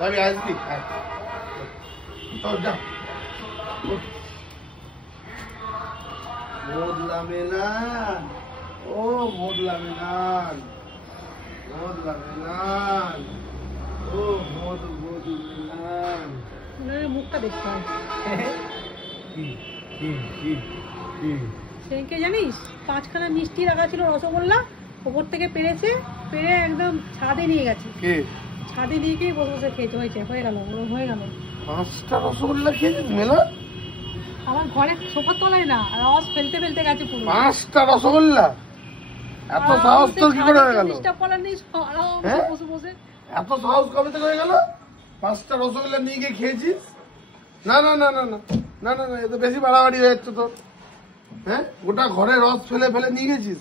যাবি আসবি? চল যা। বদলাবে না ও, বদলাবে না, বদলাবে না ও, বদলাবে না। মুখটা দেখতে হয়। সেদিনকে জানিস 5খানা মিষ্টি রাখা ছিল রসগোল্লা, ওপর থেকে পেরেছে, পেরে একদম ছাদে নিয়ে গেছে। ছাদে নিয়ে গিয়ে বসে বসে খেয়েছে, হয়েছে, হয়ে গেল, হয়ে গেল। 5টা রসগোল্লা খেয়েছিস মেলা? আমার ঘরে সোফার তলায় না, রস ফেলতে ফেলতে গেছে পুরো। 5টা রসগোল্লা? এত সাহস তোর কি করে হয়ে গেল? বসে বসে এত সাহস কবে থেকে হয়ে গেল? 5টা রসগোল্লা নিয়ে গিয়ে খেয়েছিস? না না না না না না না না, এ তো বেশি বাড়াবাড়ি হয়ে যাচ্ছে তোর। হ্যাঁ, গোটা ঘরে রস ফেলে ফেলে নিয়ে গেছিস।